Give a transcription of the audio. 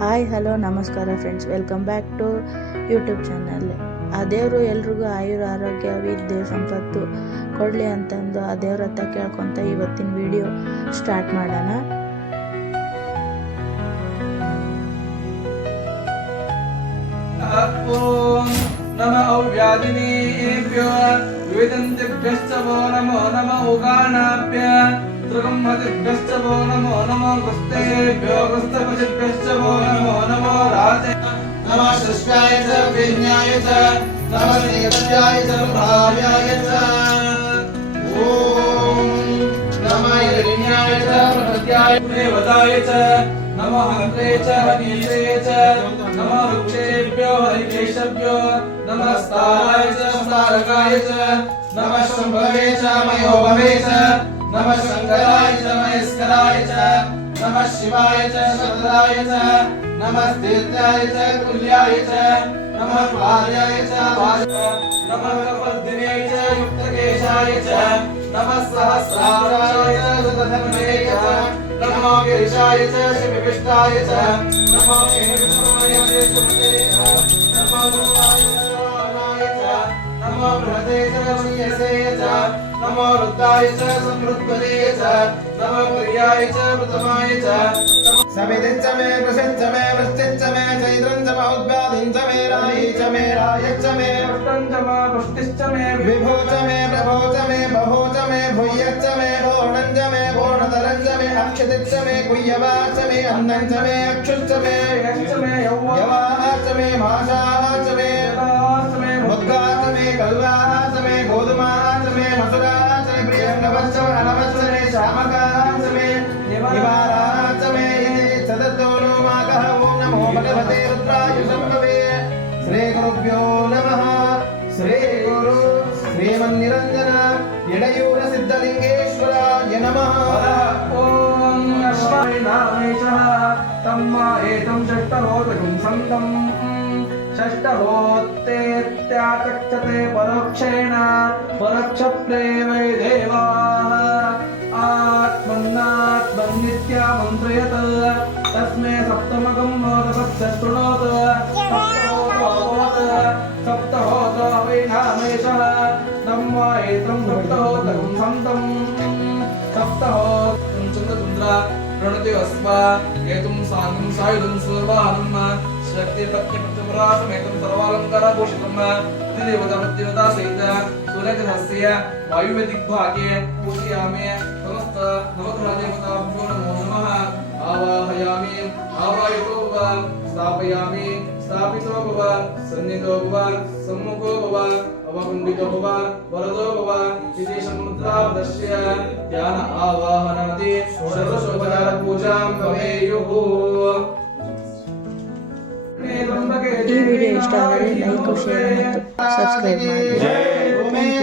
Hi hello ನಮಸ್ಕಾರ friends, welcome back to YouTube channel. ಆ ದೇವರು ಎಲ್ರಿಗೂ ಆಯುರ ಆರೋಗ್ಯ ವಿದ್ಯೆ ಸಂಪತ್ತು ಕೊಡಲಿ ಅಂತಂದು ಆ ದೇವ್ರ ಹತ್ರ ಕೇಳ್ಕೊತ ಇವತ್ತಿನ ವಿಡಿಯೋ ಸ್ಟಾರ್ಟ್ ಮಾಡೋಣ. ಓಂ ನಮಃ ವ್ಯಾಧಿನೇಭ್ಯೋ ವಿವೇದಂತಿಭ್ಯಶ್ಚ ವೋ ನಮೋ ನಮಃ ಉಗಾನಾಭ್ಯ ತ್ರಿಗಂಹತಿಭ್ಯಶ್ಚ ವೋ ನಮೋ ನಮಃ ಗುಸ್ತೇಭ್ಯೋ ಗುಸ್ತಪತಿಭ್ಯಶ್ಚ ವೋ ನಮೋ ನಮಃ ರಾಜೇ ನಮಃ ಶಸ್ಯಾಯ ಚ ವಿಜ್ಞಾಯ ಚ ನಮಃ ಶ್ರೀಗತ್ಯಾಯ ಚ ಭಾವ್ಯಾಯ ಚ ಓಂ ನಮಃ ಯಜ್ಞಾಯ ಚ ಪ್ರಪದ್ಯಾಯ ದೇವತಾಯ ಚ नमः हन्त्रे च हनीसे च नमः वृक्षेभ्यो हरिकेशभ्यो नमः स्ताराय च स्तारकाय च नमः शम्भवे च मयोभवे च नमः शङ्कराय च महेश्वराय च नमः शिवाय च शरदाय च नमः तीर्थाय च तुल्याय च नमः भार्याय च नमः कपल्दिने च युक्तकेशाय च नमः सहस्राराय च सुतधर्मे च नमो गिरिशाय च शिवविष्टाय च नमो केशवाय च सुमते च नमो गुरुवाय च वाहनाय च नमो बृहते च श्रीयसे च नमो रुद्राय च समृद्धये च नमो प्रियाय च प्रथमाय च सविदिं च मे वृषं च मे वृश्चिं च मे चैत्रं च महोद्व्याधिं च मे राही च मे रायः च मे पुष्टं च मा पुष्टिश्च मे विभो च मे प्रभो च मे बहो च मे भूयः च मे भोर्णं च मे भोर्णधरं च मे अक्षतिं च मे कुय्यवा च मे अन्नं च मे अक्षुश्च मे यश्च मे यवा च मे भाषा च मे मुद्गा च मे कल्वा च मे गोधुमा च मे मसुरा च मे प्रियङ्गवश्च अनवश्च मे श्यामका च मे निवारा च मे चतुर्थो मागः ॐ नमो भगवते रुद्राय शम्भवे श्रीगुरुभ्यो नमः श्रीगुरु श्रीमन्निरञ्जन यडयूर सिद्धलिङ्गेश्वराय नमः ॐ अश्वनामेशः तम्मा एतं षष्ठहोतकं सन्तं षष्ठहोत्तेत्याचक्षते परोक्षेण परोक्षप्रेमै देवाः आत्मन्नात्मन्नित्यामन्त्रयत् तस्मै सप्तमकं मोदकस्य शृणोत् सप्तहोत वै नामेशः तम्मा एतं सप्तहोतकं सन्तं सप्तहोतं चन्द्रतुन्द्रा प्रणते अस्वा एतं साङ्गं सायुधं सर्वानं शक्तिपत्यपत्यपरासमेतं सर्वालङ्कारभूषितं देवता सहित सूर्यग्रहस्य वायुव्यदिग्भागे पूजयामि समस्त नवग्रहदेवताभ्यो नमो नमः आवाहयामि आवाहितो भव स्थापयामि स्थापितो भव सन्निधो भव सम्मुखो भव अवकुण्डितो भव वरदो भव इति समुद्रावदस्य ध्यान आवाहनादि सर्वशोभकार पूजां भवेयुः. ಈ ವಿಡಿಯೋ ಇಷ್ಟ ಆದರೆ ಲೈಕ್ ಶೇರ್ ಮತ್ತು ಸಬ್ಸ್ಕ್ರೈಬ್ ಮಾಡಿ.